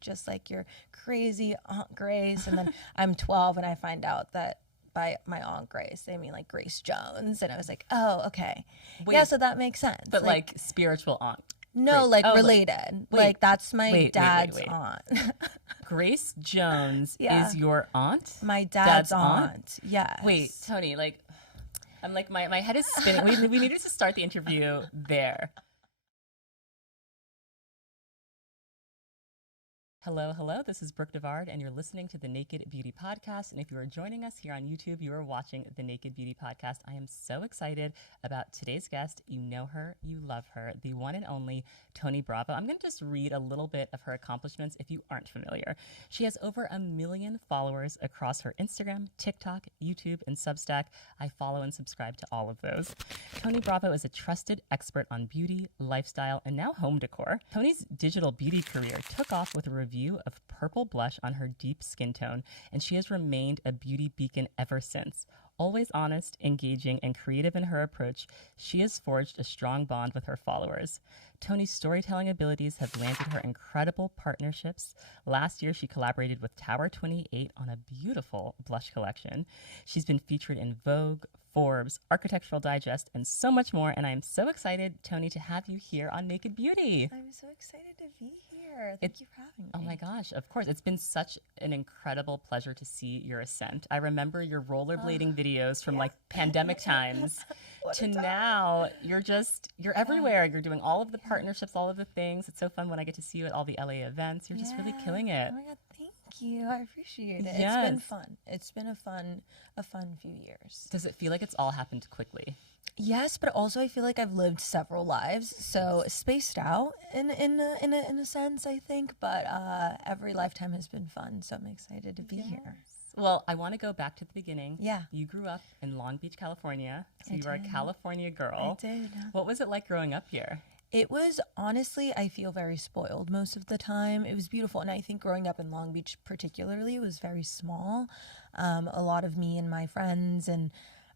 just like your crazy Aunt Grace. And then I'm 12 and I find out that by my Aunt Grace, they mean like Grace Jones. And I was like, oh, okay. Wait, yeah, so that makes sense. But like spiritual aunt. No, like related. Like that's my dad's aunt. Grace Jones Yeah. is your aunt? My dad's aunt. Yes. Wait, Toni, like, I'm like, my head is spinning. We needed to start the interview there. Hello, this is Brooke Devard, and you're listening to the Naked Beauty Podcast. And if you are joining us here on YouTube, you are watching the Naked Beauty Podcast. I am so excited about today's guest. You know her, you love her, the one and only Toni Bravo. I'm going to just read a little bit of her accomplishments if you aren't familiar. She has over 1 million followers across her Instagram, TikTok, YouTube, and Substack. I follow and subscribe to all of those. Toni Bravo is a trusted expert on beauty, lifestyle, and now home decor. Toni's digital beauty career took off with a review of purple blush on her deep skin tone, and she has remained a beauty beacon ever since. Always honest, engaging, and creative in her approach, she has forged a strong bond with her followers. Toni's storytelling abilities have landed her incredible partnerships. Last year, she collaborated with Tower 28 on a beautiful blush collection. She's been featured in Vogue, Forbes, Architectural Digest, and so much more. And I am so excited, Toni, to have you here on Naked Beauty. I'm so excited to be here. Thank you for having me. Oh my gosh, of course. It's been such an incredible pleasure to see your ascent. I remember your rollerblading videos from like pandemic times to now you're everywhere. You're doing all of the partnerships, all of the things. It's so fun when I get to see you at all the LA events. You're just really killing it. Oh my God, thank you. I appreciate it. Yes. It's been fun. It's been a fun few years. Does it feel like it's all happened quickly? Yes, but also I feel like I've lived several lives, so spaced out in a sense, I think. But every lifetime has been fun, so I'm excited to be here. Well, I want to go back to the beginning. Yeah. You grew up in Long Beach, California, so you were a did. California girl. I did. What was it like growing up here? It was honestly, I feel very spoiled most of the time. It was beautiful. And I think growing up in Long Beach particularly was very small. A lot of me and my friends and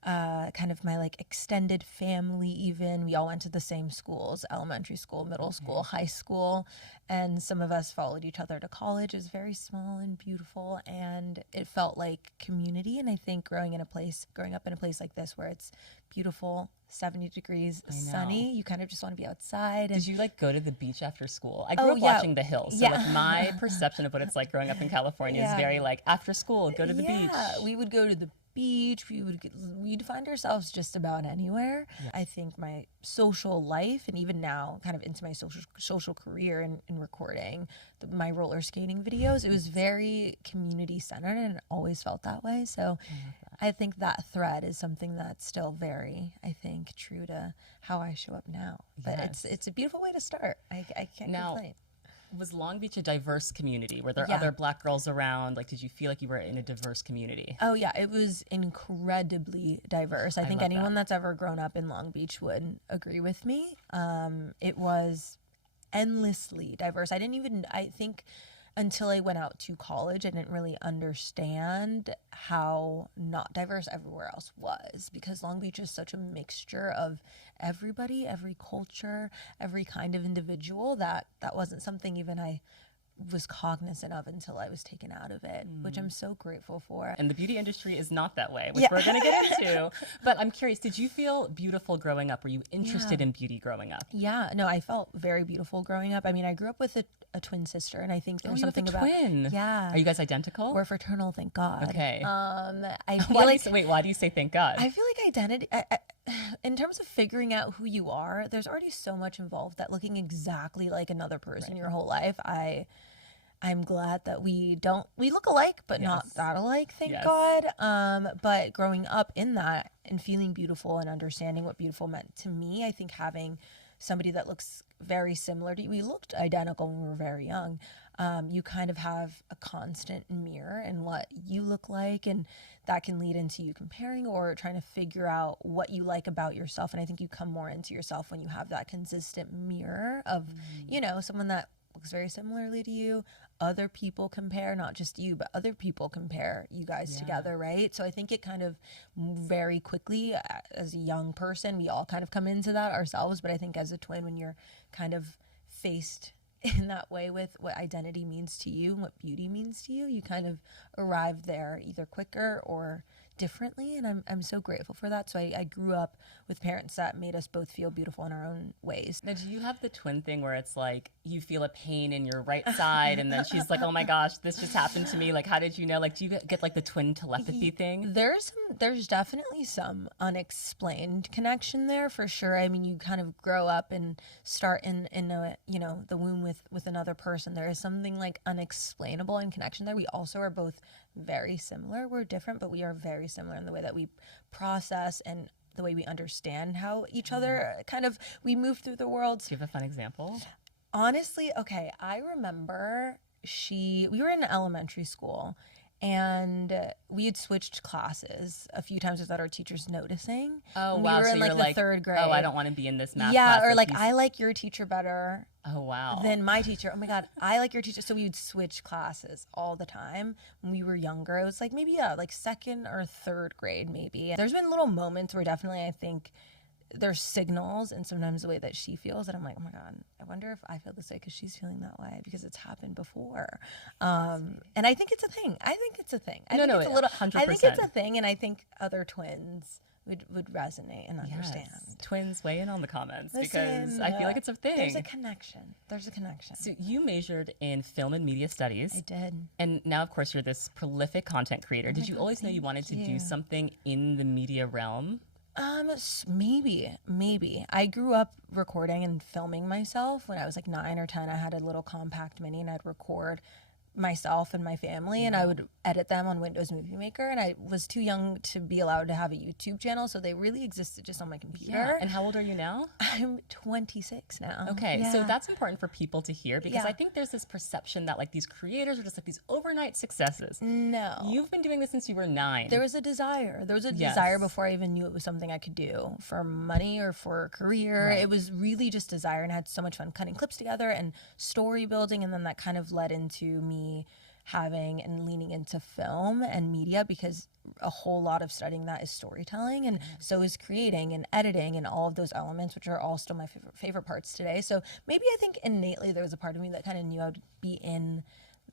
kind of my like extended family even, we all went to the same schools, elementary school, middle school, high school, and some of us followed each other to college. It was very small and beautiful, and it felt like community. And I think growing up in a place like this where it's beautiful, 70 degrees, sunny, you kind of just want to be outside. Did you like go to the beach after school? I grew up watching The Hills, so like my perception of what it's like growing up in California is very like after school, go to the beach. We would go to the beach. We'd find ourselves just about anywhere. I think my social life, and even now kind of into my social career in recording my roller skating videos, it was very community centered and it always felt that way. So I think that thread is something that's still very, I think, true to how I show up now. But it's a beautiful way to start. I can't complain. Was Long Beach a diverse community? Were there other Black girls around? Like, did you feel like you were in a diverse community? Oh yeah, it was incredibly diverse. I think anyone that's ever grown up in Long Beach would agree with me. It was endlessly diverse. I think until I went out to college, I didn't really understand how not diverse everywhere else was, because Long Beach is such a mixture of everybody, every culture, every kind of individual, that wasn't something even I was cognizant of until I was taken out of it, which I'm so grateful for. And the beauty industry is not that way, which we're going to get into. But I'm curious, did you feel beautiful growing up? Were you interested in beauty growing up? Yeah, no, I felt very beautiful growing up. I mean, I grew up with a twin sister, and I think there's something about twin. Yeah. Are you guys identical? We're fraternal, thank God. Okay. I feel why do you say thank God? I feel like identity, in terms of figuring out who you are, there's already so much involved that looking exactly like another person your whole life, I'm glad that we look alike, but not that alike, thank God. But growing up in that and feeling beautiful and understanding what beautiful meant to me, I think having somebody that looks very similar to you, we looked identical when we were very young. You kind of have a constant mirror in what you look like, and that can lead into you comparing or trying to figure out what you like about yourself. And I think you come more into yourself when you have that consistent mirror of, someone that looks very similarly to you. Other people compare, not just you, but other people compare you guys together, right? So I think it kind of very quickly, as a young person, we all kind of come into that ourselves. But I think as a twin, when you're kind of faced in that way with what identity means to you and what beauty means to you. You kind of arrive there either quicker or differently, and I'm so grateful for that. So I grew up with parents that made us both feel beautiful in our own ways. Now, do you have the twin thing where it's like you feel a pain in your right side and then she's like, oh my gosh, this just happened to me? Like, how did you know? Like, do you get like the twin telepathy thing? There's definitely some unexplained connection there for sure. I mean, you kind of grow up and start in a, you know, the womb with another person. There is something like unexplainable in connection there. We also are both very similar. We're different, but we are very similar in the way that we process and the way we understand how each other kind of, we move through the world. Do you have a fun example? Honestly, okay, I remember we were in elementary school and we had switched classes a few times without our teachers noticing. Oh, We wow. were So in you're like the third grade. oh, I don't want to be in this math Yeah, class. or like, he's- I like your teacher better oh, wow. than my teacher. Oh my God, I like your teacher. So we would switch classes all the time when we were younger. It was like maybe, yeah, like second or third grade maybe. There's been little moments where definitely I think there's signals and sometimes the way that she feels that I'm like, oh my God, I wonder if I feel this way because she's feeling that way because it's happened before. And I think it's a thing. I think it's a thing. I think it's a little, 100%. I think it's a thing, and I think other twins would resonate and understand. Yes. Twins, weigh in on the comments because Listen, I feel like it's a thing. There's a connection. There's a connection. So you majored in film and media studies. I did. And now, of course, you're this prolific content creator. Did you God, always know you wanted to do you. something in the media realm? Maybe. I grew up recording and filming myself when I was like 9 or 10. I had a little compact mini and I'd record myself and my family and I would edit them on Windows Movie Maker, and I was too young to be allowed to have a YouTube channel, so they really existed just on my computer. And how old are you now? I'm 26 now. Okay, so Yeah. that's important for people to hear because Yeah. I think there's this perception that like these creators are just like these overnight successes. No. You've been doing this since you were 9. There was a desire. There was a Yes. desire before I even knew it was something I could do for money or for a career. Right. It was really just desire, and I had so much fun cutting clips together and story building, and then that kind of led into me having and leaning into film and media because a whole lot of studying that is storytelling, and so is creating and editing and all of those elements, which are all still my favorite parts today. So maybe I think innately there was a part of me that kind of knew I would be in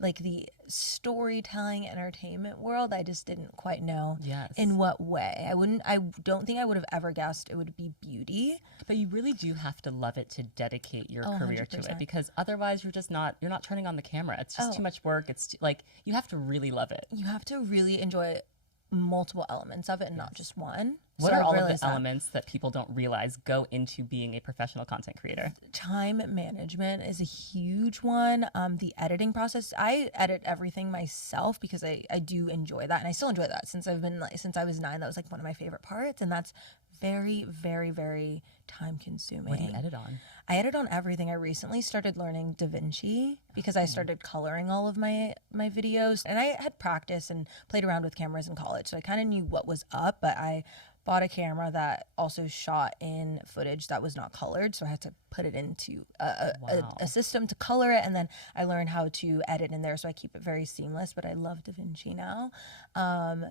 like the storytelling entertainment world. I just didn't quite know Yes. in what way. I don't think I would have ever guessed it would be beauty. But you really do have to love it to dedicate your Oh, career to it 100%. because otherwise you're not turning on the camera. It's just Oh. too much work. It's like you have to really love it. You have to really enjoy multiple elements of it and not just one. What So are I all of realized the that. elements that people don't realize go into being a professional content creator? Time management is a huge one. The editing process, I edit everything myself because I do enjoy that, and I still enjoy that since since I was 9. That was like one of my favorite parts, and that's very, very, very time consuming. What do you edit on? I edit on everything. I recently started learning Da Vinci because I started coloring all of my videos, and I had practice and played around with cameras in college, so I kind of knew what was up, but I bought a camera that also shot in footage that was not colored, so I had to put it into a system to color it, and then I learned how to edit in there, so I keep it very seamless. But I love Da Vinci now,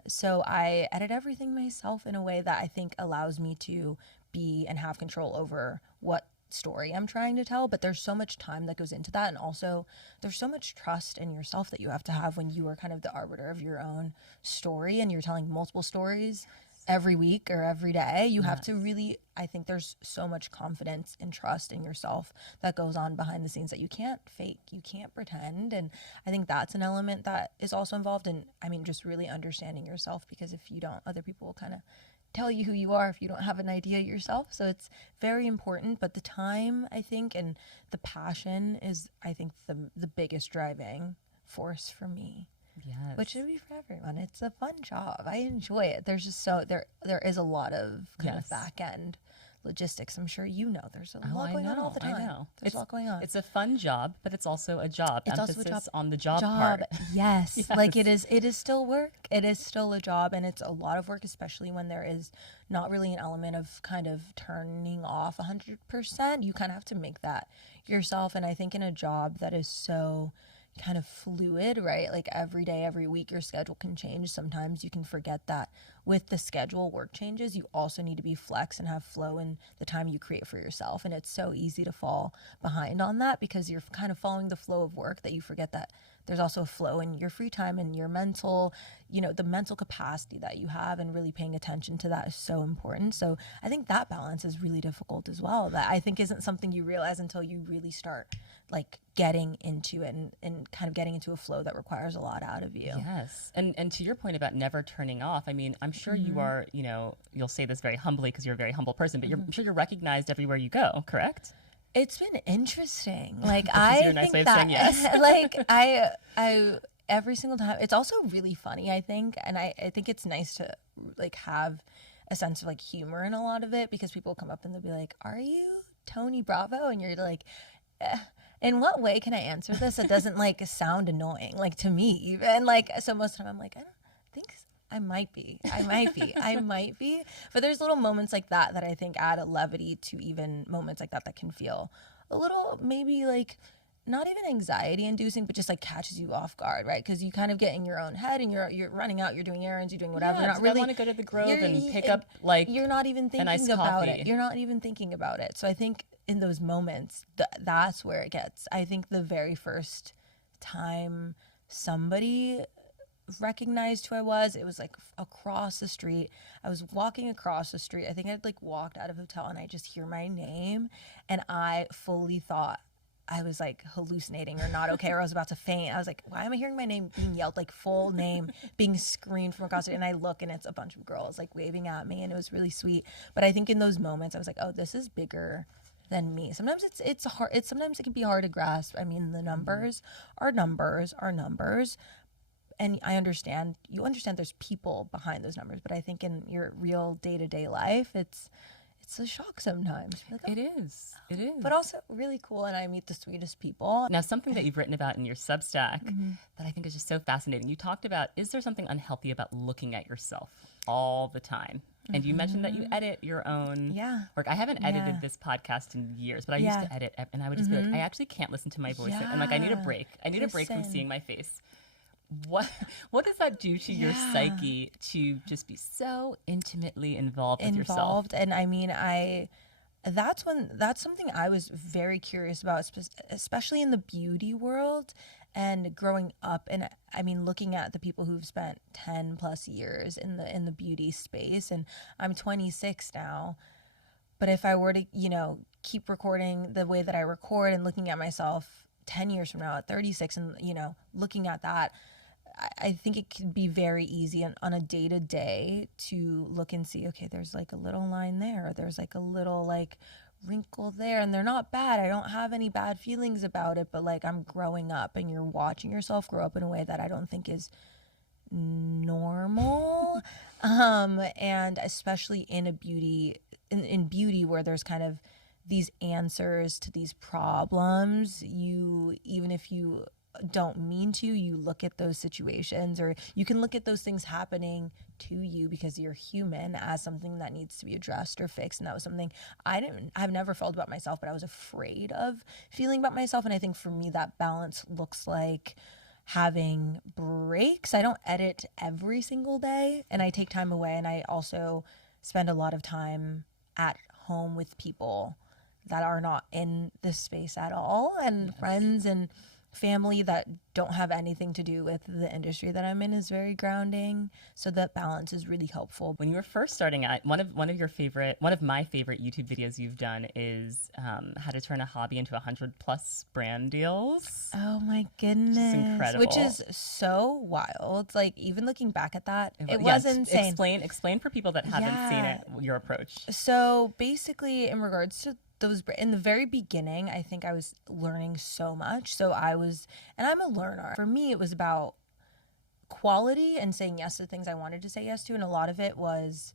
so I edit everything myself in a way that I think allows me to be and have control over what story I'm trying to tell. But there's so much time that goes into that, and also there's so much trust in yourself that you have to have when you are kind of the arbiter of your own story and you're telling multiple stories every week or every day. You have to really, I think there's so much confidence and trust in yourself that goes on behind the scenes that you can't fake, you can't pretend. And I think that's an element that is also involved in, I mean, just really understanding yourself, because if you don't, other people will kind of tell you who you are if you don't have an idea yourself. So it's very important, but the time, I think, and the passion is, I think, the biggest driving force for me. Yes. Which should be for everyone. It's a fun job. I enjoy it. There's just there is a lot of kind of back end logistics. I'm sure you know there's a lot going on all the time. I know. There's a lot going on. It's a fun job, but it's also a job. It's Emphasis also a job. on the job part. Yes. Yes. Like it is still work. It is still a job, and it's a lot of work, especially when there is not really an element of kind of turning off 100%. You kind of have to make that yourself. And I think in a job that is so kind of fluid, right? Like every day, every week, your schedule can change. Sometimes you can forget that with the schedule, work changes. You also need to be flex and have flow in the time you create for yourself. And it's so easy to fall behind on that because you're kind of following the flow of work that you forget that there's also a flow in your free time and your mental, the mental capacity that you have, and really paying attention to that is so important. So I think that balance is really difficult as well. That I think isn't something you realize until you really start like getting into it and kind of getting into a flow that requires a lot out of you. Yes. And to your point about never turning off, I mean, I'm sure you are, you'll say this very humbly because you're a very humble person, but I'm sure you're recognized everywhere you go, correct? It's been interesting. Like I think nice way of saying yes. Like I every single time. It's also really funny, I think, and I think it's nice to like have a sense of like humor in a lot of it because people come up and they'll be like, "Are you Toni Bravo?" And you're like, in what way can I answer this that doesn't like sound annoying, like to me even? Like, so most of the time I'm like, I don't think I might be. But there's little moments like that I think add a levity to even moments like that can feel a little maybe like not even anxiety inducing, but just like catches you off guard, right? Because you kind of get in your own head and you're running out, you're doing errands, you're doing whatever. Yeah, you're not really, I want to go to the Grove and pick up like you're not even thinking nice about coffee. it. You're not even thinking about it. So I think in those moments, that's where it gets. I think the very first time somebody recognized who I was, it was like across the street. I was walking across the street. I think I'd like walked out of a hotel and I just hear my name and I fully thought I was like hallucinating or not okay, or I was about to faint. I was like, why am I hearing my name being yelled, like full name being screamed from across the street? And I look and it's a bunch of girls like waving at me and it was really sweet. But I think in those moments I was like, oh, this is bigger than me. Sometimes it's hard. Sometimes it can be hard to grasp. I mean, the numbers are numbers. And you understand there's people behind those numbers, but I think in your real day-to-day life, it's a shock sometimes. Like, oh. It is. But also really cool, and I meet the sweetest people. Now, something that you've written about in your Substack that I think is just so fascinating, you talked about, is there something unhealthy about looking at yourself all the time? And you mentioned that you edit your own work. I haven't edited this podcast in years, but I used to edit, and I would just be like, I actually can't listen to my voice. And like, I need a break. I need a break from seeing my face. What does that do to your psyche to just be so intimately involved with yourself? And I mean, that's something I was very curious about, especially in the beauty world and growing up. And I mean, looking at the people who've spent 10 plus years in the beauty space, and I'm 26 now. But if I were to, keep recording the way that I record and looking at myself 10 years from now at 36 and, looking at that, I think it could be very easy on a day-to-day to look and see, okay, there's like a little line there, or there's like a little like wrinkle there, and they're not bad. I don't have any bad feelings about it, but like I'm growing up, and you're watching yourself grow up in a way that I don't think is normal. And especially in in beauty where there's kind of these answers to these problems, even if you don't mean to, you look at those situations, or you can look at those things happening to you because you're human, as something that needs to be addressed or fixed. And that was something I've never felt about myself, but I was afraid of feeling about myself. And I think for me that balance looks like having breaks. I don't edit every single day, and I take time away, and I also spend a lot of time at home with people that are not in this space at all, and friends and family that don't have anything to do with the industry that I'm in is very grounding. So that balance is really helpful. When you were first starting out, one of my favorite YouTube videos you've done is how to turn a hobby into 100+ brand deals. Oh my goodness. It's incredible. Which is so wild. It's like, even looking back at that, it was insane. Explain for people that haven't seen it, your approach. So basically, in regards to in the very beginning, I think I was learning so much. So I'm a learner. For me, it was about quality and saying yes to things I wanted to say yes to. And a lot of it was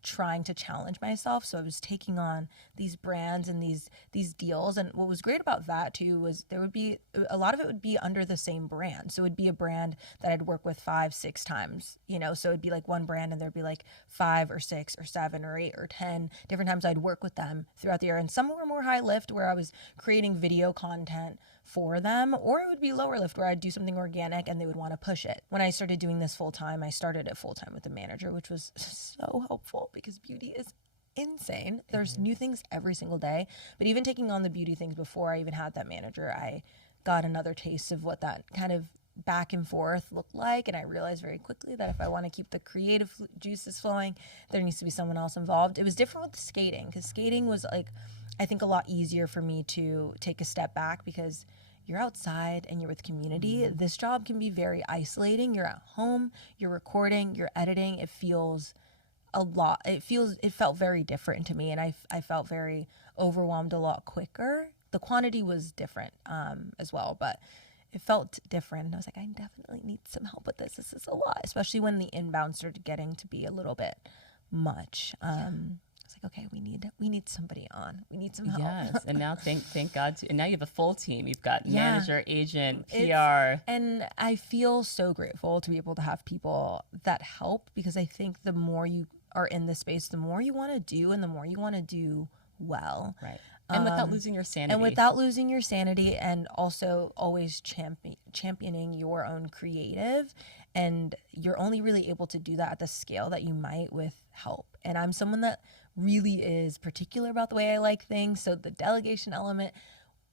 trying to challenge myself. So I was taking on these brands and these deals. And what was great about that too was there would be a lot of it would be under the same brand. So it'd be a brand that I'd work with 5-6 times, so it'd be like one brand and there'd be like 5 or 6 or 7 or 8 or 10 different times I'd work with them throughout the year. And some were more high lift, where I was creating video content for them, or it would be lower lift where I'd do something organic and they would want to push it. When I started doing this full time, I started it full time with a manager, which was so helpful because beauty is insane. There's new things every single day. But even taking on the beauty things before I even had that manager, I got another taste of what that kind of back and forth looked like. And I realized very quickly that if I want to keep the creative juices flowing, there needs to be someone else involved. It was different with skating because skating was like, I think a lot easier for me to take a step back because you're outside and you're with community. This job can be very isolating. You're at home, you're recording, you're editing. It feels a lot. It felt very different to me. And I felt very overwhelmed a lot quicker. The quantity was different as well, but it felt different. And I was like, I definitely need some help with this. This is a lot, especially when the inbound started getting to be a little bit much. It's like, okay, we need somebody on. We need some help. Yes, and now thank God. And now you have a full team. You've got manager, agent, PR. And I feel so grateful to be able to have people that help because I think the more you are in this space, the more you want to do and the more you want to do well. Right. And without losing your sanity. And also always championing your own creative. And you're only really able to do that at the scale that you might with help. And I'm someone that really is particular about the way I like things. So the delegation element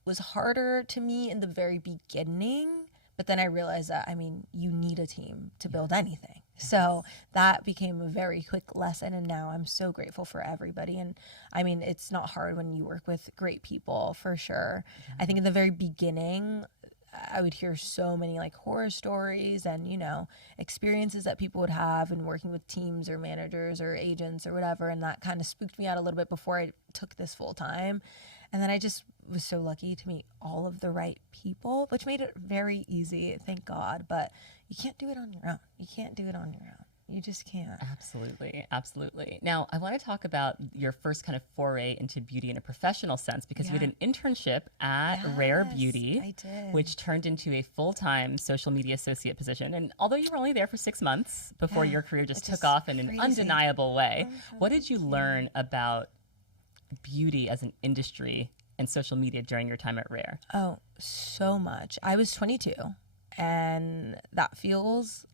was harder to me in the very beginning. But then I realized that, you need a team to build anything. So that became a very quick lesson. And now I'm so grateful for everybody. And it's not hard when you work with great people, for sure. I think in the very beginning, I would hear so many like horror stories and, experiences that people would have in working with teams or managers or agents or whatever. And that kind of spooked me out a little bit before I took this full time. And then I just was so lucky to meet all of the right people, which made it very easy, thank God. But you can't do it on your own. You just can't. Absolutely. Absolutely. Now, I want to talk about your first kind of foray into beauty in a professional sense, because you had an internship at Rare Beauty, I did. which turned into a full-time social media associate position. And although you were only there for 6 months before your career just took off in an undeniable way, what did you learn about beauty as an industry and social media during your time at Rare? Oh, so much. I was 22, and that feels,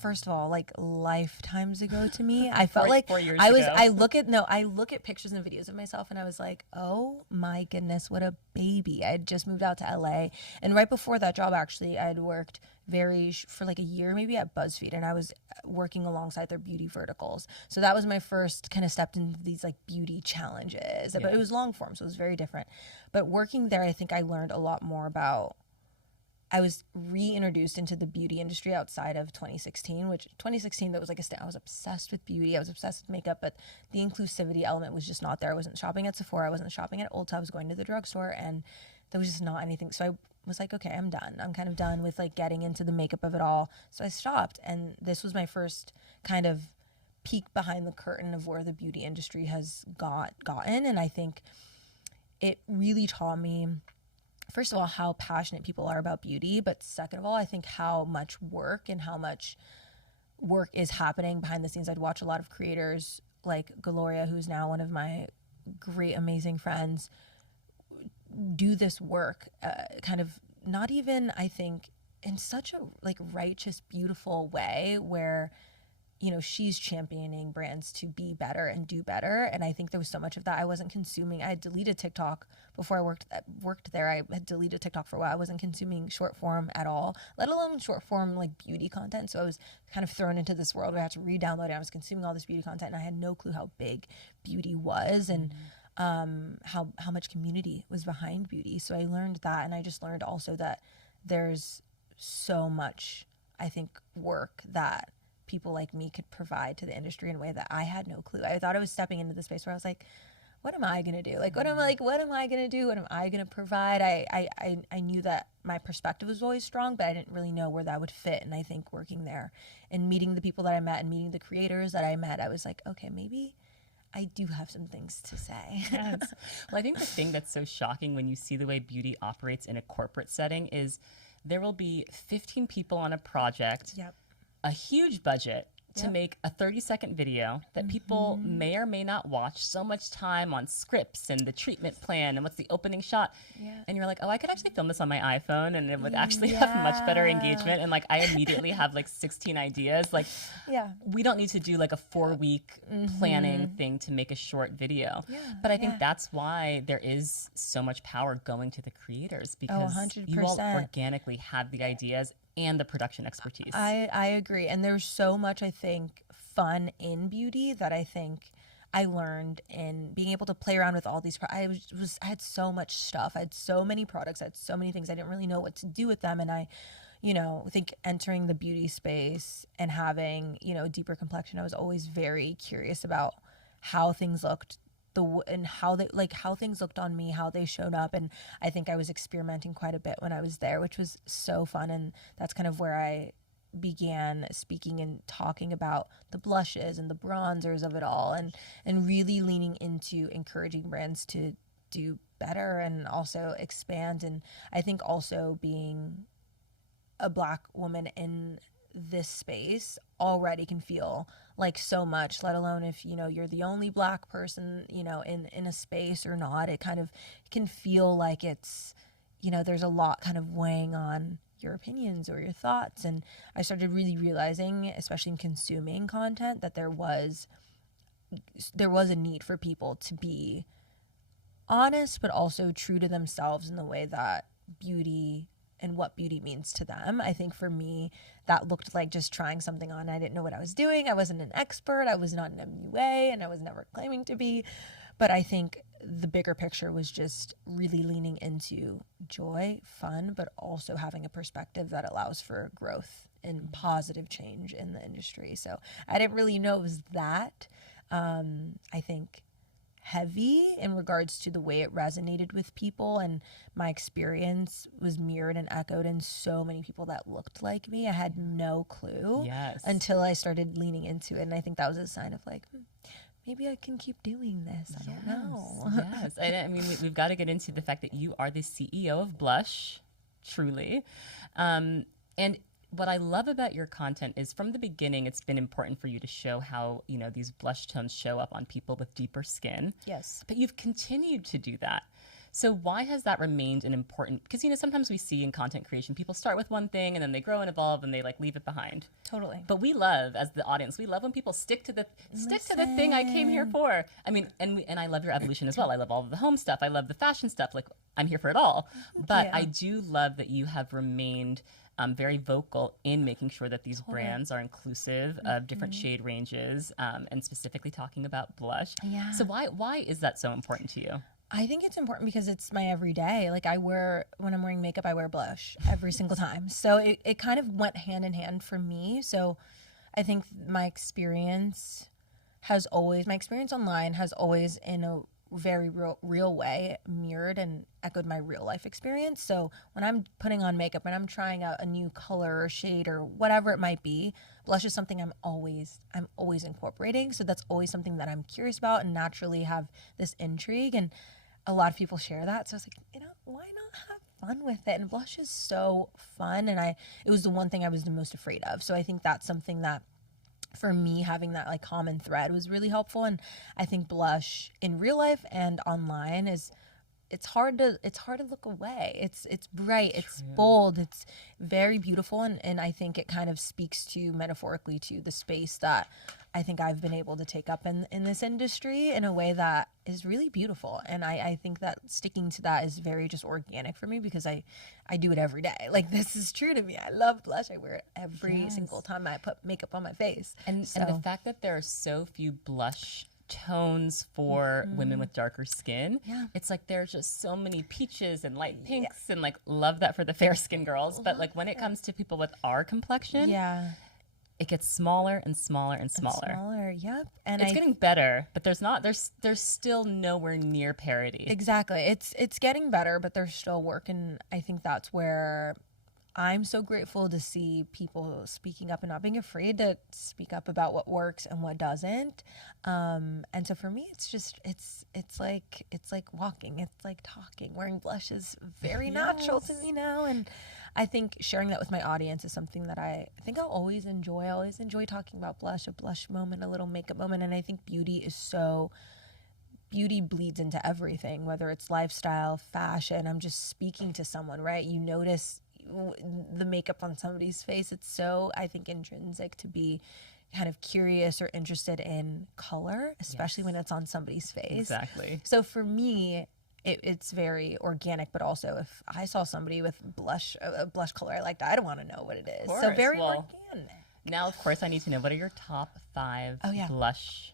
first of all, like lifetimes ago to me. I felt like 4 years ago. I look at pictures and videos of myself and I was like, oh my goodness, what a baby. I had just moved out to LA. And right before that job, actually, I had worked for like a year maybe at BuzzFeed, and I was working alongside their beauty verticals. So that was my first kind of step into these like beauty challenges, but it was long form, so it was very different. But working there, I think I learned a lot more about, I was reintroduced into the beauty industry outside of 2016, which 2016, that was like I was obsessed with beauty. I was obsessed with makeup, but the inclusivity element was just not there. I wasn't shopping at Sephora. I wasn't shopping at Ulta. I was going to the drugstore, and there was just not anything. So I was like, okay, I'm done. I'm kind of done with like getting into the makeup of it all. So I stopped, and this was my first kind of peek behind the curtain of where the beauty industry has gotten. And I think it really taught me, first of all, how passionate people are about beauty, but second of all, I think how much work is happening behind the scenes. I'd watch a lot of creators like Gloria, who's now one of my great, amazing friends, do this work, kind of not even, I think, in such a like righteous, beautiful way where, she's championing brands to be better and do better. And I think there was so much of that I wasn't consuming. I had deleted TikTok before I worked there. I had deleted TikTok for a while. I wasn't consuming short form at all, let alone short form like beauty content. So I was kind of thrown into this world where I had to re-download it. I was consuming all this beauty content, and I had no clue how big beauty was and how much community was behind beauty. So I learned that, and I just learned also that there's so much, I think, work that people like me could provide to the industry in a way that I had no clue. I thought I was stepping into the space where I was like, what am I going to do? What am I going to do? What am I going to provide? I knew that my perspective was always strong, but I didn't really know where that would fit. And I think working there and meeting the people that I met and meeting the creators that I met, I was like, okay, maybe I do have some things to say. Yes. Well, I think the thing that's so shocking when you see the way beauty operates in a corporate setting is there will be 15 people on a project, a huge budget, to make a 30-second video that people may or may not watch, so much time on scripts and the treatment plan and what's the opening shot. And you're like, oh, I could actually film this on my iPhone and it would actually have much better engagement. And like, I immediately have like 16 ideas. Like, we don't need to do like a 4-week planning thing to make a short video. But I think that's why there is so much power going to the creators, because you all organically have the ideas and the production expertise. I agree. And there's so much, I think, fun in beauty that I think I learned in being able to play around with all these I had so much stuff. I had so many products. I had so many things. I didn't really know what to do with them. And I think entering the beauty space and having, a deeper complexion, I was always very curious about how things looked, and how things looked on me, how they showed up. And I think I was experimenting quite a bit when I was there, which was so fun. And that's kind of where I began speaking and talking about the blushes and the bronzers of it all, and really leaning into encouraging brands to do better and also expand. And I think also being a Black woman in this space already can feel like so much, let alone if you're the only Black person in a space or not. It kind of can feel like it's there's a lot kind of weighing on your opinions or your thoughts. And I started really realizing, especially in consuming content, that there was a need for people to be honest but also true to themselves in the way that beauty and what beauty means to them. I think for me, that looked like just trying something on. I didn't know what I was doing. I wasn't an expert. I was not an MUA, and I was never claiming to be. But I think the bigger picture was just really leaning into joy, fun, but also having a perspective that allows for growth and positive change in the industry. So I didn't really know it was that. I think heavy in regards to the way it resonated with people, and my experience was mirrored and echoed in so many people that looked like me. I had no clue until I started leaning into it, and I think that was a sign of like, maybe I can keep doing this. I don't know. Yes, and I mean, we've got to get into the fact that you are the CEO of Blush, truly, and what I love about your content is from the beginning, it's been important for you to show how, these blush tones show up on people with deeper skin. Yes. But you've continued to do that. So why has that remained an important, because, sometimes we see in content creation, people start with one thing and then they grow and evolve and they like leave it behind. Totally. But we love, as the audience, we love when people stick to the thing I came here for. I mean, and I love your evolution as well. I love all of the home stuff. I love the fashion stuff. Like, I'm here for it all. But I do love that you have remained very vocal in making sure that these brands are inclusive of different shade ranges, and specifically talking about blush. Yeah. So why is that so important to you? I think it's important because it's my everyday. Like when I'm wearing makeup, I wear blush every single time. So it kind of went hand in hand for me. So I think my experience online has always in a very real way mirrored and echoed my real life experience. So when I'm putting on makeup and I'm trying out a new color or shade or whatever it might be, blush is something I'm always incorporating. So that's always something that I'm curious about and naturally have this intrigue. And a lot of people share that. So I was like, why not have fun with it? And blush is so fun. And it was the one thing I was the most afraid of. So I think that's something that for me, having that like common thread was really helpful. And I think blush in real life and online it's hard to look away. It's bright, it's bold, it's very beautiful, and I think it kind of speaks to metaphorically to the space that I think I've been able to take up in this industry in a way that is really beautiful. And I think that sticking to that is very just organic for me because I do it every day. Like, this is true to me. I love blush. I wear it every single time I put makeup on my face. And the fact that there are so few blush tones for women with darker skin, it's like there's just so many peaches and light pinks and like love that for the fair skin girls, but like when it comes to people with our complexion, it gets smaller and smaller and smaller. And it's getting better, but there's still nowhere near parity. Exactly. It's getting better, but there's still work, and I think that's where I'm so grateful to see people speaking up and not being afraid to speak up about what works and what doesn't. And so for me, it's just, it's like walking, it's like talking. Wearing blush is very natural to me now. And I think sharing that with my audience is something that I think I'll always enjoy. I always enjoy talking about blush, a blush moment, a little makeup moment. And I think beauty bleeds into everything, whether it's lifestyle, fashion. I'm just speaking to someone, right? You notice the makeup on somebody's face. It's so, I think, intrinsic to be kind of curious or interested in color, especially when it's on somebody's face. Exactly. So for me, it's very organic, but also if I saw somebody with a blush color I liked, I'd want to know what it is. So very organic. Now, of course, I need to know, what are your top 5 blush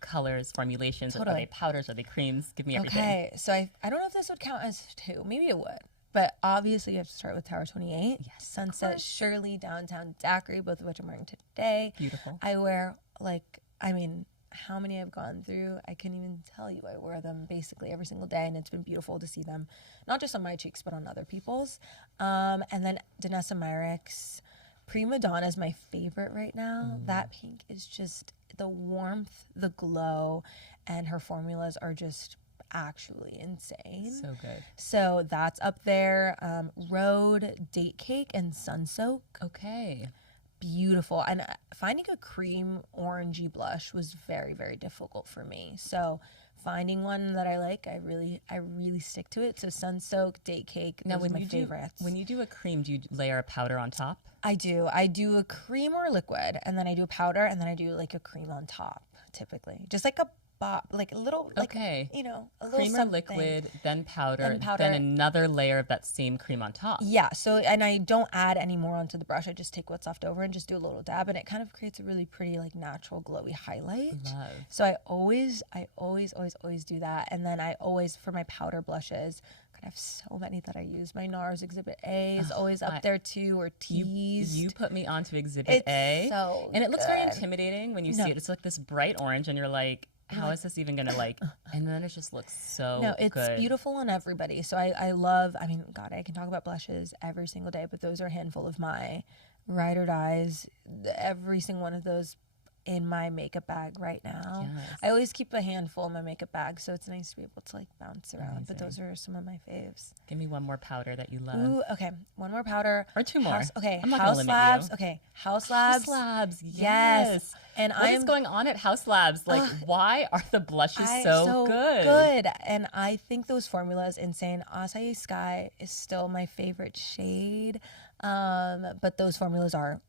colors, formulations? Are they powders? Are they creams? Give me everything. Okay, so I don't know if this would count as 2. Maybe it would. But obviously, you have to start with Tower 28. Yes, Sunset Shirley, Downtown Daiquiri, both of which I'm wearing today. Beautiful. I wear, how many I've gone through, I can't even tell you. I wear them basically every single day, and it's been beautiful to see them, not just on my cheeks, but on other people's. And then Danessa Myricks. Prima Donna is my favorite right now. That pink is just the warmth, the glow, and her formulas are just actually insane. So good. So that's up there. Rhode, Date Cake, and Sun Soak. Okay. Beautiful. And finding a cream orangey blush was very, very difficult for me. So finding one that I like, I really stick to it. So Sun Soak, Date Cake, those are my favorites. When you do a cream, do you layer a powder on top? I do. I do a cream or a liquid, and then I do a powder, and then I do like a cream on top, typically. Just like a like a little, like, a little cream or liquid, then powder, then another layer of that same cream on top. Yeah. So, and I don't add any more onto the brush. I just take what's left over and just do a little dab, and it kind of creates a really pretty, like, natural glowy highlight. Love. So I always do that. And then I always, for my powder blushes, I have so many that I use. My NARS Exhibit A is always up there too, or Teased. You put me onto Exhibit A. So and it looks very intimidating when you see it. It's like this bright orange, and you're like, how is this even gonna and then it just looks so No, it's good. beautiful on everybody. So I love, God, I can talk about blushes every single day, but those are a handful of my ride or dies. Every single one of those in my makeup bag right now. Yes. I always keep a handful in my makeup bag, so it's nice to be able to, like, bounce around. Amazing. But those are some of my faves. Give me one more powder that you love. Ooh, okay. One more powder. Or 2 more. Okay, I'm not House gonna limit Labs. you. Okay, House Labs. House Labs, Yes. And what is going on at House Labs? Like, why are the blushes so good? And I think those formulas insane. Acai Sky is still my favorite shade. But those formulas are,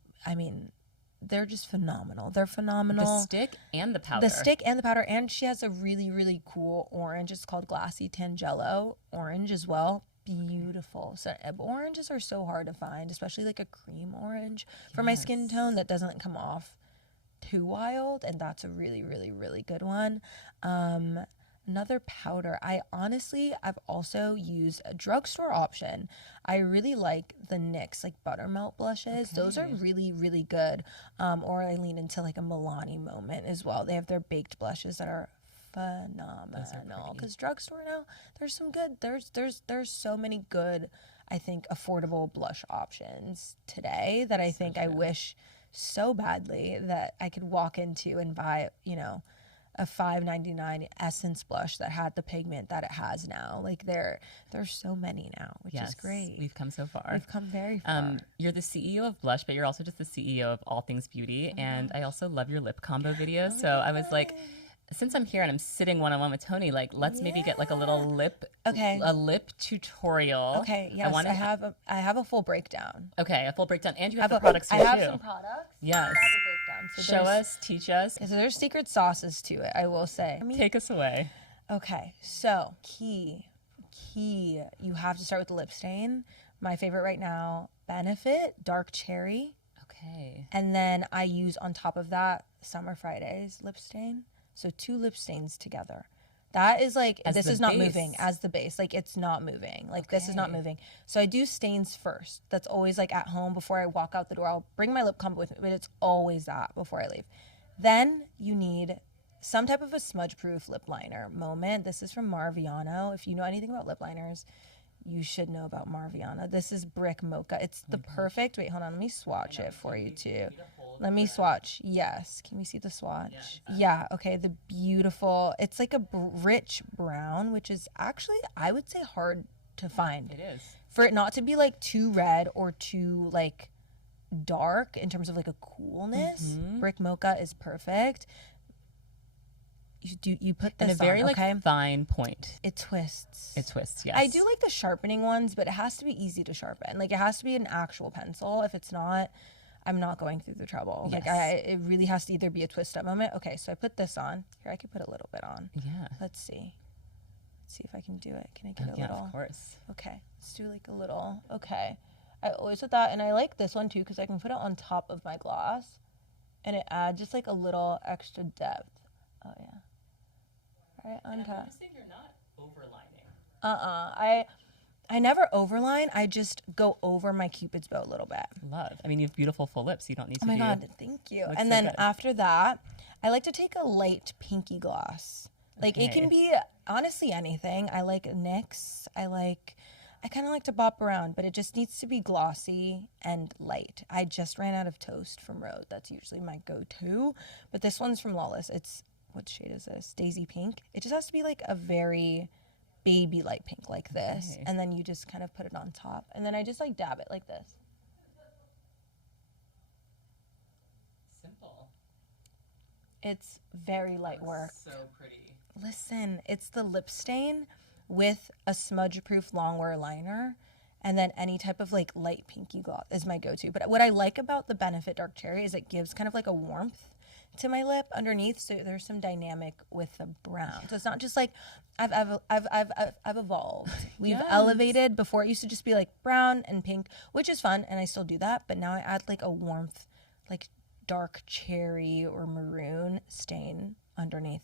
they're just phenomenal. They're phenomenal. The stick and the powder. And she has a really, really cool orange. It's called Glassy Tangelo orange as well. Beautiful. So oranges are so hard to find, especially like a cream orange for my skin tone that doesn't come off too wild, and that's a really, really, really good one. Another powder. I've also used a drugstore option. I really like the NYX like buttermelt blushes. Okay. Those are really, really good. Or I lean into like a Milani Moment as well. They have their baked blushes that are phenomenal. Because drugstore now, there's some good. There's so many good, I think, affordable blush options today that I think I wish so badly that I could walk into and buy, a $5.99 Essence blush that had the pigment that it has now. Like there's so many now, which is great. We've come so far. We've come very far. You're the CEO of Blush, but you're also just the CEO of all things beauty. And I also love your lip combo videos. So I was like, since I'm here and I'm sitting one-on-one with Toni, like, let's maybe get like a little lip tutorial. Okay, yes, I have a full breakdown. Okay, a full breakdown. And you have the products here too. I have some products. Yes. So show us, teach us. So there's secret sauces to it, I will say. Take us away. Okay, so key, you have to start with the lip stain. My favorite right now, Benefit Dark Cherry. Okay. And then I use on top of that Summer Fridays lip stain. So 2 lip stains together. That is like, this is not moving as the base. Like, it's not moving. Like, this is not moving. So I do stains first. That's always like at home before I walk out the door. I'll bring my lip combo with me, but it's always that before I leave. Then you need some type of a smudge-proof lip liner Moment. This is from Marviano. If you know anything about lip liners, You should know about Marviana. This is brick mocha. It's the perfect. Wait, hold on. Let me swatch it for you too. Let me swatch. Yes. Can we see the swatch? Yeah. Okay. The beautiful. It's like a rich brown, which is actually, I would say, hard to find. It is. For it not to be like too red or too like dark in terms of like a coolness. Brick mocha is perfect. You put this and a very on, like fine point. It twists. It twists, yes. I do like the sharpening ones, but it has to be easy to sharpen. Like it has to be an actual pencil. If it's not, I'm not going through the trouble. Yes. Like it really has to either be a twist up moment. Okay, so I put this on. Here, I could put a little bit on. Yeah. Let's see. Let's see if I can do it. Can I get a little? Yeah, of course. Okay, let's do like a little. Okay. I always put that, and I like this one too because I can put it on top of my gloss, and it adds just like a little extra depth. Oh yeah. Right on top. I'm saying you're not overlining. I never overline. I just go over my Cupid's bow a little bit. Love. I mean, you have beautiful full lips. You don't need to. Oh my God, thank you. And then after that, I like to take a light pinky gloss. Like it can be honestly anything. I like NYX. I kind of like to bop around, but it just needs to be glossy and light. I just ran out of Toast from Rode. That's usually my go-to. But this one's from Lawless. It's, what shade is this? Daisy Pink. It just has to be like a very baby light pink like this. And then you just kind of put it on top. And then I just like dab it like this. Simple. It's very light work. So pretty. Listen, it's the lip stain with a smudge-proof longwear liner, and then any type of like light pinky gloss is my go-to. But what I like about the Benefit Dark Cherry is it gives kind of like a warmth to my lip underneath, so there's some dynamic with the brown. So it's not just like I've evolved. We've elevated. Before it used to just be like brown and pink, which is fun, and I still do that. But now I add like a warmth, like dark cherry or maroon stain underneath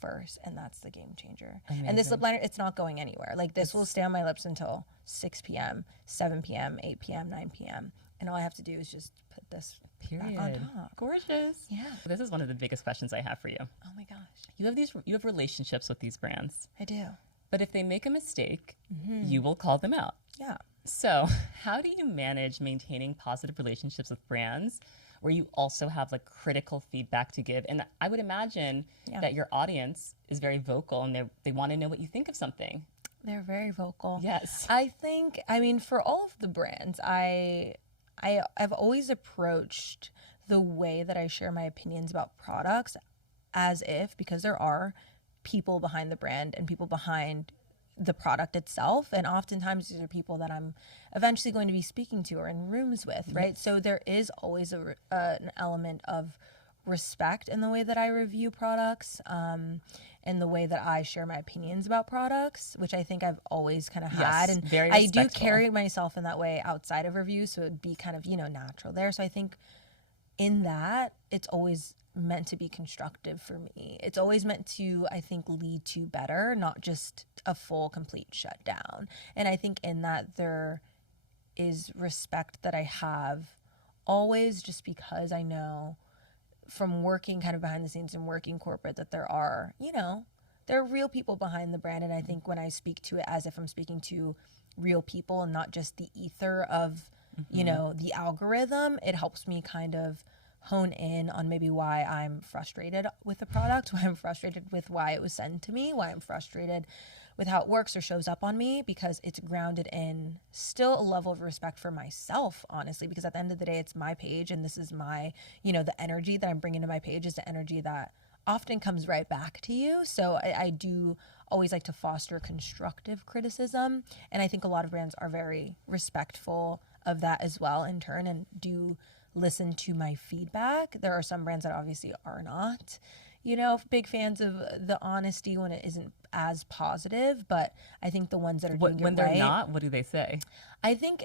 first, and that's the game changer. Amazing. And this lip liner, it's not going anywhere. Like this will stay on my lips until 6 p.m., 7 p.m., 8 p.m., 9 p.m. And all I have to do is just put this back on top. Gorgeous. Yeah. This is one of the biggest questions I have for you. Oh my gosh. You have relationships with these brands. I do. But if they make a mistake, you will call them out. Yeah. So how do you manage maintaining positive relationships with brands where you also have like critical feedback to give? And I would imagine that your audience is very vocal and they want to know what you think of something. They're very vocal. Yes. I think, I mean, for all of the brands, I've always approached the way that I share my opinions about products as if, because there are people behind the brand and people behind the product itself, and oftentimes these are people that I'm eventually going to be speaking to or in rooms with, right? So there is always an element of respect in the way that I review products, and the way that I share my opinions about products, which I think I've always kind of had. And very I do carry myself in that way outside of reviews, so it'd be kind of, natural there. So I think in that, it's always meant to be constructive for me. It's always meant to, I think, lead to better, not just a full, complete shutdown. And I think in that there is respect that I have always, just because I know from working kind of behind the scenes and working corporate that there are, there are real people behind the brand. And I think when I speak to it as if I'm speaking to real people and not just the ether of, the algorithm, it helps me kind of hone in on maybe why I'm frustrated with the product, why I'm frustrated with why it was sent to me, why I'm frustrated with how it works or shows up on me, because it's grounded in still a level of respect for myself, honestly, because at the end of the day, it's my page and this is my, the energy that I'm bringing to my page is the energy that often comes right back to you. So I do always like to foster constructive criticism. And I think a lot of brands are very respectful of that as well in turn and do listen to my feedback. There are some brands that obviously are not, big fans of the honesty when it isn't as positive, but I think the ones that are doing when it they're right, not, what do they say? I think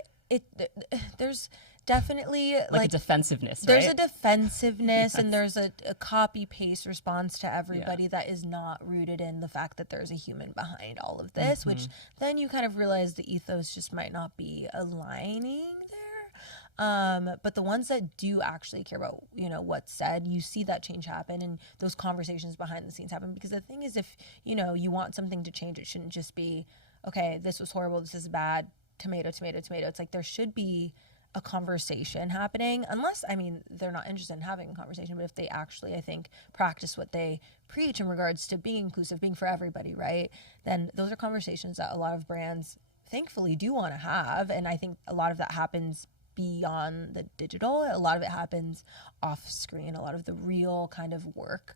there's definitely like a defensiveness, there's right? a defensiveness and there's a copy paste response to everybody that is not rooted in the fact that there's a human behind all of this, which then you kind of realize the ethos just might not be aligning there. But the ones that do actually care about, what's said, you see that change happen and those conversations behind the scenes happen. Because the thing is, if, you want something to change, it shouldn't just be, okay, this was horrible, this is bad, tomato, tomato, tomato. It's like there should be a conversation happening, unless, I mean, they're not interested in having a conversation, but if they actually, I think, practice what they preach in regards to being inclusive, being for everybody, right, then those are conversations that a lot of brands thankfully do want to have. And I think a lot of that happens beyond the digital. A lot of it happens off screen. A lot of the real kind of work,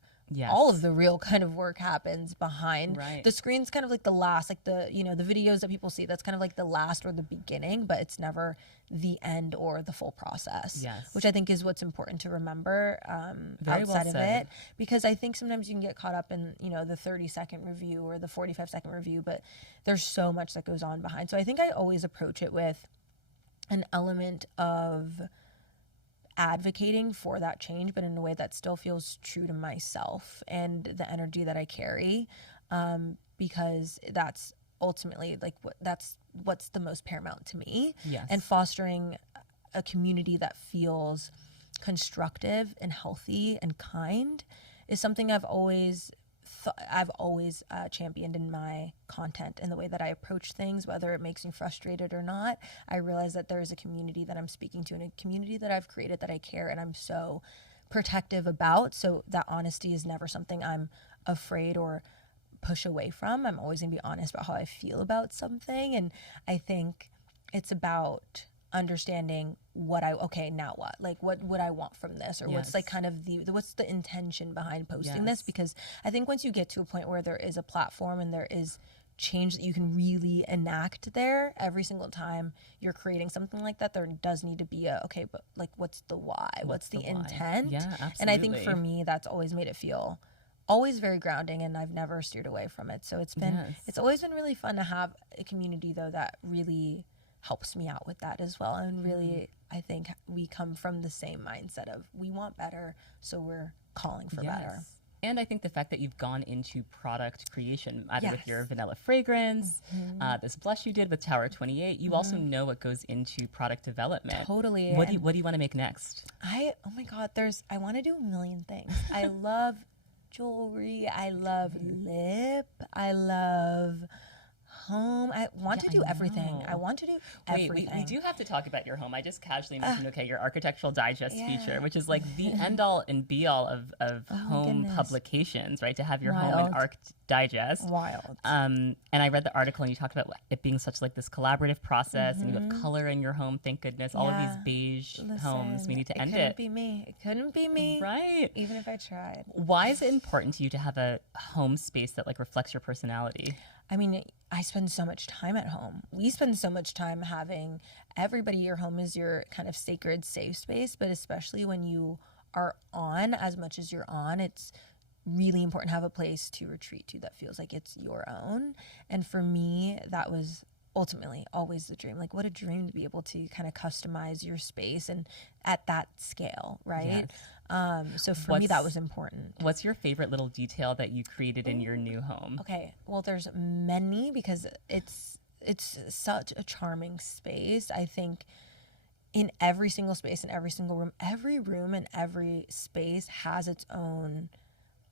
all of the real kind of work happens behind the screen's kind of like the last, like the, you know, the videos that people see, that's kind of like the last or the beginning, but it's never the end or the full process, which I think is what's important to remember outside of it, because I think sometimes you can get caught up in, you know, the 30-second review or the 45-second review, but there's so much that goes on behind. So I think I always approach it with an element of advocating for that change, but in a way that still feels true to myself and the energy that I carry, because that's ultimately like what's the most paramount to me. And fostering a community that feels constructive and healthy and kind is something I've always championed in my content and the way that I approach things, whether it makes me frustrated or not. I realize that there is a community that I'm speaking to and a community that I've created that I care and I'm so protective about. So that honesty is never something I'm afraid or push away from. I'm always gonna be honest about how I feel about something. And I think it's about understanding now what, like what would I want from this, or what's like kind of what's the intention behind posting this, because I think once you get to a point where there is a platform and there is change that you can really enact there, every single time you're creating something like that, there does need to be but like what's the why, what's the intent. And I think for me that's always made it feel always very grounding, and I've never steered away from it. So it's always been really fun to have a community though that really helps me out with that as well. And really, I think we come from the same mindset of we want better, so we're calling for better. And I think the fact that you've gone into product creation, either with your vanilla fragrance, this blush you did with Tower 28, you also know what goes into product development. Totally. What do you want to make next? Oh my God, I want to do a million things. I love jewelry. I love lip. I love home. I want to do everything. I want to do everything. We do have to talk about your home. I just casually mentioned, your Architectural Digest feature, which is like the end all and be all of home publications, right? To have your home in Arch Digest. Wild. And I read the article and you talked about it being such like this collaborative process, and you have color in your home. Thank goodness. All of these beige homes, we need to end it. It couldn't be me. Right. Even if I tried. Why is it important to you to have a home space that like reflects your personality? I mean, I spend so much time at home. We spend so much time having everybody, your home is your kind of sacred safe space, but especially when you are on as much as you're on, it's really important to have a place to retreat to that feels like it's your own. And for me, that was ultimately always the dream. Like, what a dream to be able to kind of customize your space and at that scale, right? So for me, that was important. What's your favorite little detail that you created in your new home? Okay, well, there's many, because it's such a charming space. I think in every single space, in every single room, every room and every space has its own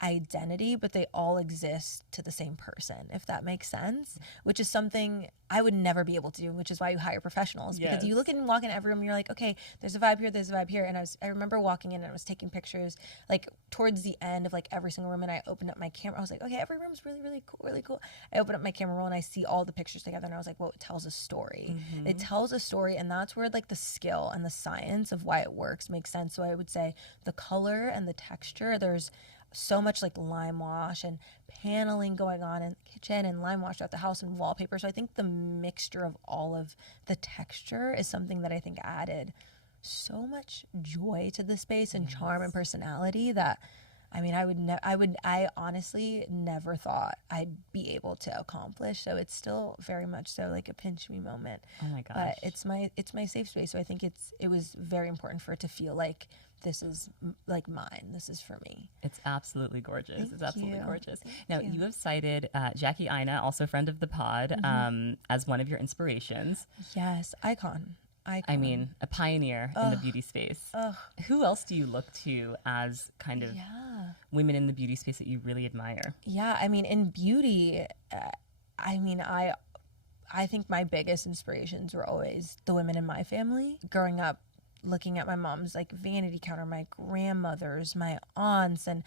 identity, but they all exist to the same person, if that makes sense, which is something I would never be able to do, which is why you hire professionals, because you walk in every room and you're like, okay, there's a vibe here, there's a vibe here. And I remember walking in and I was taking pictures like towards the end of like every single room, and I opened up my camera. I was like, okay, every room's really, really cool, really cool. I opened up my camera roll and I see all the pictures together, and I was like, whoa, it tells a story. It tells a story, and that's where like the skill and the science of why it works makes sense. So I would say the color and the texture, there's so much like lime wash and paneling going on in the kitchen and lime wash throughout the house and wallpaper. So I think the mixture of all of the texture is something that I think added so much joy to the space and charm and personality that, I mean, I honestly never thought I'd be able to accomplish. So it's still very much so like a pinch me moment. Oh my gosh. But it's my safe space. So I think it was very important for it to feel like this is like mine. This is for me. It's absolutely gorgeous. Thank it's absolutely you. gorgeous. Thank Now, you. you have cited Jackie Aina, also friend of the pod, as one of your inspirations. Yes, icon. I mean, a pioneer in the beauty space. Who else do you look to as kind of women in the beauty space that you really admire? Yeah, I mean, in beauty, I think my biggest inspirations were always the women in my family. Growing up, looking at my mom's like vanity counter, my grandmothers, my aunts, and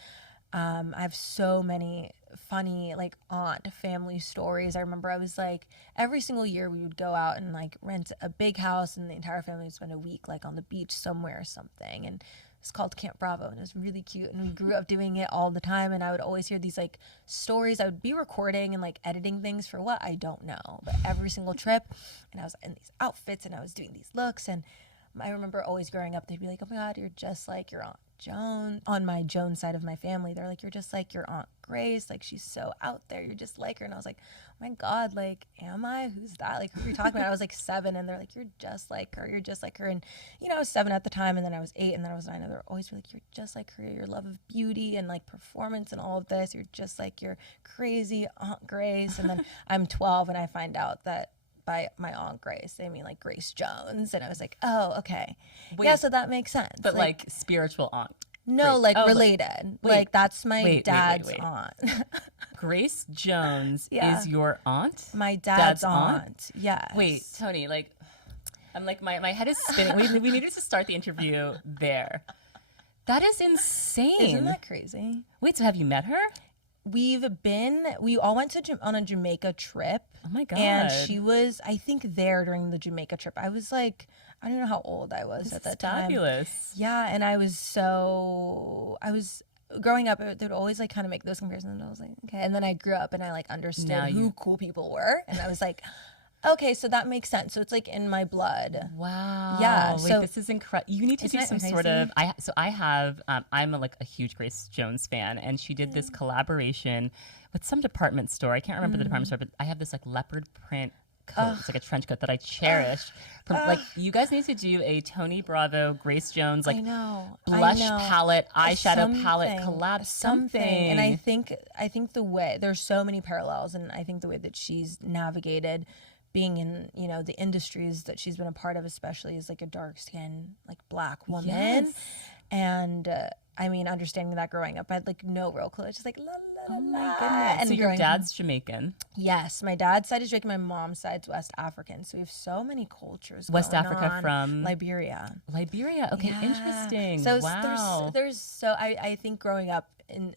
I have so many funny like aunt family stories. I remember I was like, every single year we would go out and like rent a big house, and the entire family would spend a week like on the beach somewhere or something. And it's called Camp Bravo, and it was really cute. And we grew up doing it all the time. And I would always hear these like stories. I would be recording and like editing things for what, I don't know. But every single trip, and I was in these outfits and I was doing these looks. And I remember always growing up, they'd be like, oh my God, you're just like your Aunt Joan. On my Joan side of my family, they're like, you're just like your Aunt Grace. Like, she's so out there. You're just like her. And I was like, oh my God, like, am I? Who's that? Like, who are you talking about? I was like 7, and they're like, you're just like her. You're just like her. And, you know, I was 7 at the time, and then I was 8, and then I was 9. And they're always like, you're just like her. Your love of beauty and like performance and all of this. You're just like your crazy Aunt Grace. And then I'm 12, and I find out that by my Aunt Grace, they mean like Grace Jones. And I was like, oh, okay. Wait, yeah, so that makes sense. But like spiritual aunt. No, Grace. like related. Like that's my dad's wait. aunt. Grace Jones Yeah. is your aunt? My dad's aunt. Yes. Wait, Toni, like, I'm like, my head is spinning. We needed to start the interview there. That is insane. Isn't that crazy? Wait, so have you met her? We all went to on a Jamaica trip. Oh my God. And she was, I think, there during the Jamaica trip. I was like, I don't know how old I was at that time. Fabulous. Yeah, and I was growing up, they would always like kind of make those comparisons, and I was like, okay. And then I grew up and I like understood who cool people were, and I was like, okay, so that makes sense. So it's like in my blood. Wow. Yeah. Wait, So this is incredible. You need to do some crazy? sort of. I'm like a huge Grace Jones fan, and she did this collaboration with some department store. I can't remember the department store, but I have this like leopard print coat. It's like a trench coat that I cherished. Like, you guys need to do a Toni Bravo, Grace Jones, like blush palette, eyeshadow palette collab, something. And I think the way, there's so many parallels, and I think the way that she's navigated being in, you know, the industries that she's been a part of, especially as like a dark skinned, like Black woman. Yes. And I mean, understanding that growing up, I had like no real clue. It's just like, la, la, Oh my la. goodness. And So your dad's Jamaican. Yes, my dad's side is Jamaican, my mom's side's West African. So we have so many cultures. West going Africa on. from? Liberia. Liberia. Okay, Yeah. interesting. So wow. I think growing up in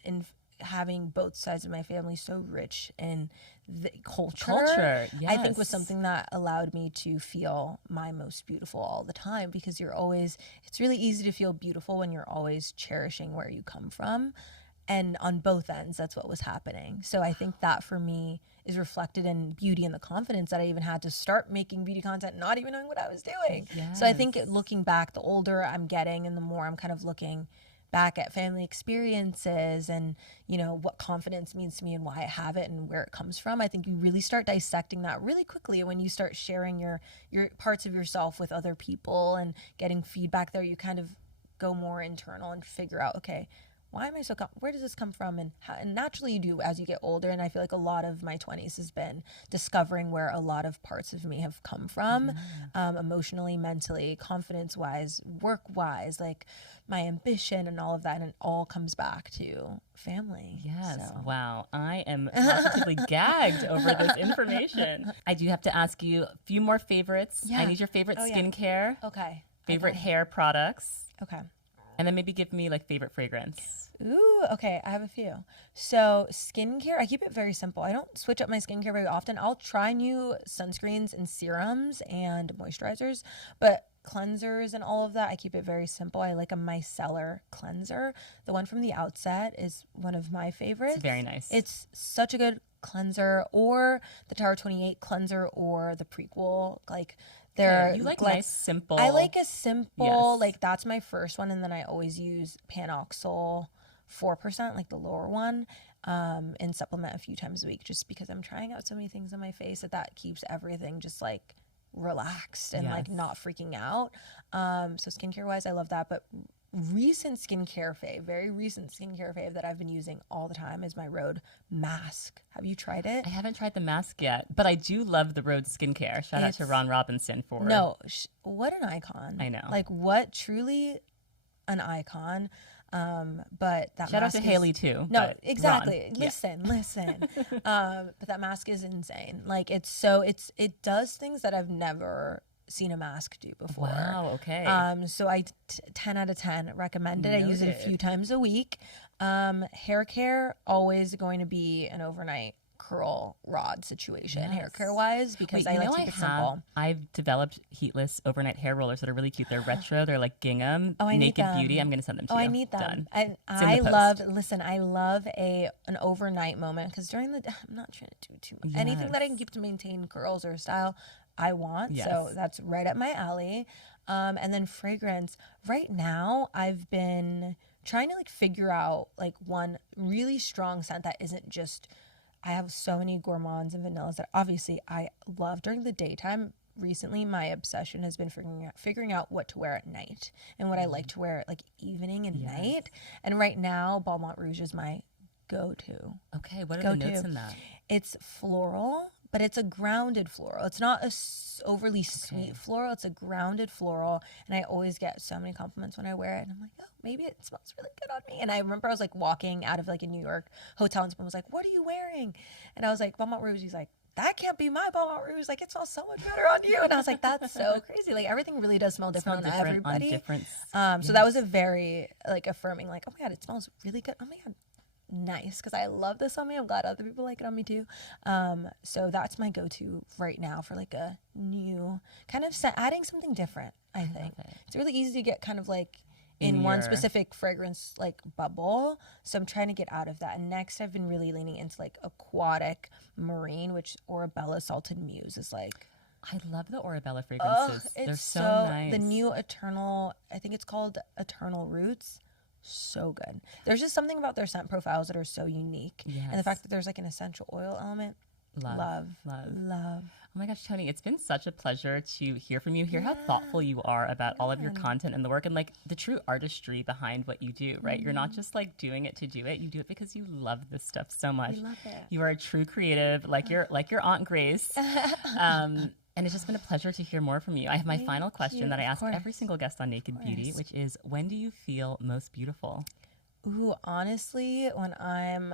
having both sides of my family so rich in the culture, I think was yes. something that allowed me to feel my most beautiful all the time, because it's really easy to feel beautiful when you're always cherishing where you come from. And on both ends, that's what was happening. So I think that for me is reflected in beauty and the confidence that I even had to start making beauty content, not even knowing what I was doing. Yes. So I think looking back, the older I'm getting and the more I'm kind of looking back at family experiences and, you know, what confidence means to me and why I have it and where it comes from, I think you really start dissecting that really quickly. When you start sharing your parts of yourself with other people and getting feedback there, you kind of go more internal and figure out, okay, why am I so where does this come from? And naturally you do as you get older. And I feel like a lot of my 20s has been discovering where a lot of parts of me have come from, emotionally, mentally, confidence wise, work wise, like my ambition and all of that. And it all comes back to family. Yes. So. Wow. I am positively gagged over this information. I do have to ask you a few more favorites. Yeah. I need your favorite Yeah. skincare, Okay. favorite hair products, Okay. and then maybe give me like favorite fragrance. Ooh, okay. I have a few. So skincare, I keep it very simple. I don't switch up my skincare very often. I'll try new sunscreens and serums and moisturizers, but cleansers and all of that, I keep it very simple. I like a micellar cleanser. The one from the Outset is one of my favorites. It's very nice. It's such a good cleanser, or the Tower 28 cleanser, or the prequel. Like, they're you like nice, simple. I like a simple, Yes. like that's my first one, and then I always use Panoxyl 4%, like the lower one, and supplement a few times a week, just because I'm trying out so many things on my face that keeps everything just like relaxed and like not freaking out. So skincare wise, I love that. But very recent skincare fave that I've been using all the time is my Rhode mask. Have you tried it? I haven't tried the mask yet, but I do love the Rhode skincare. Shout out to Ron Robinson for No, what an icon. I know. Like, what truly an icon. But that Shout out mask to is, Haley too. no, but exactly. Ron. Listen. But that mask is insane. Like it does things that I've never seen a mask do before. Wow, okay. So 10 out of 10 recommend it. I use it a few times a week. Haircare, always going to be an overnight curl rod situation, hair care wise, because I like to keep it simple. I've developed heatless overnight hair rollers that are really cute. They're retro. They're like gingham. Oh, I need Naked them. Beauty. I'm going to send them to you. Oh, I need them. Done. And It's in I the post. love an overnight moment, because during the day, I'm not trying to do too much. Anything that I can keep to maintain curls or style, I want. Yes. So that's right up my alley. And then fragrance. Right now, I've been trying to like figure out like one really strong scent that isn't just, I have so many gourmands and vanillas that obviously I love during the daytime. Recently, my obsession has been figuring out what to wear at night and what I like to wear like evening and night. And right now, Balmain Rouge is my go-to. Okay, what are the notes in that? It's floral, but it's a grounded floral. It's not a overly sweet floral. It's a grounded floral. And I always get so many compliments when I wear it. And I'm like, oh, maybe it smells really good on me. And I remember I was like walking out of like a New York hotel and someone was like, what are you wearing? And I was like, Balmain Rouge. He's like, that can't be my Balmain Rouge. Like, it smells so much better on you. And I was like, that's so crazy. Like, everything really does smell different on everybody. So that was a very like affirming, like, oh my God, it smells really good. Oh my God. Nice, because I love this on me. I'm glad other people like it on me too. So that's my go-to right now for like a new kind of scent, adding something different. I think it's really easy to get kind of like in one specific fragrance like bubble. So I'm trying to get out of that. And next, I've been really leaning into like aquatic marine, which Orabella Salted Muse is like. I love the Orabella fragrances. They're so nice. The new Eternal, I think it's called Eternal Roots. So good. There's just something about their scent profiles that are so unique. Yes. And the fact that there's like an essential oil element. Love. Oh my gosh, Toni, it's been such a pleasure to hear from you, hear how thoughtful you are about all of your content and the work and like the true artistry behind what you do, right? You're not just like doing it to do it. You do it because you love this stuff so much. I love it. You are a true creative, like your Aunt Grace. And it's just been a pleasure to hear more from you. I have my final question that I ask every single guest on Naked Beauty, which is, when do you feel most beautiful? Ooh, honestly, when I'm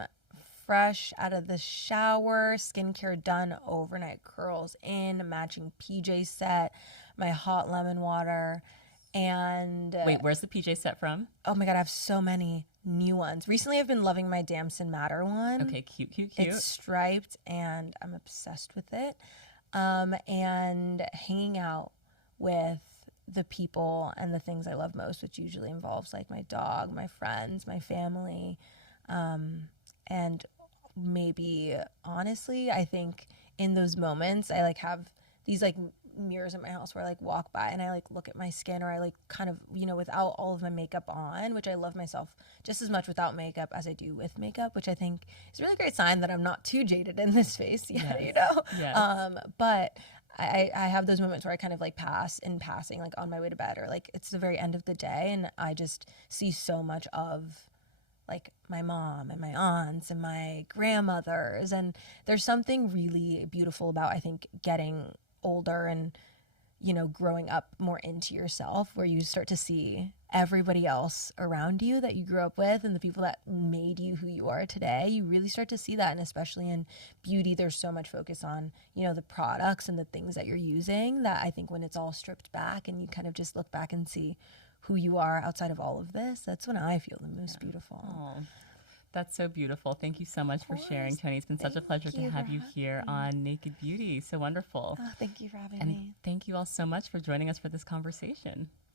fresh out of the shower, skincare done, overnight curls in, matching PJ set, my hot lemon water, and... Wait, where's the PJ set from? Oh my God, I have so many new ones. Recently, I've been loving my Damson Matter one. Okay, cute. It's striped, and I'm obsessed with it. And hanging out with the people and the things I love most, which usually involves like my dog, my friends, my family, and maybe honestly, I think in those moments I like have these like mirrors in my house where I like walk by and I like look at my skin, or I like kind of, you know, without all of my makeup on, which I love myself just as much without makeup as I do with makeup, which I think is a really great sign that I'm not too jaded in this face yet, you know? Yes. But I have those moments where I kind of like passing, like on my way to bed, or like it's the very end of the day, and I just see so much of like my mom and my aunts and my grandmothers, and there's something really beautiful about, I think, getting older and, you know, growing up more into yourself, where you start to see everybody else around you that you grew up with and the people that made you who you are today. You really start to see that. And especially in beauty, there's so much focus on, you know, the products and the things that you're using, that I think when it's all stripped back and you kind of just look back and see who you are outside of all of this, that's when I feel the most beautiful. Oh, that's so beautiful. Thank you so much for sharing, Toni. It's been such a pleasure to have you here on Naked Beauty. So wonderful. Oh, thank you for having me. And thank you all so much for joining us for this conversation.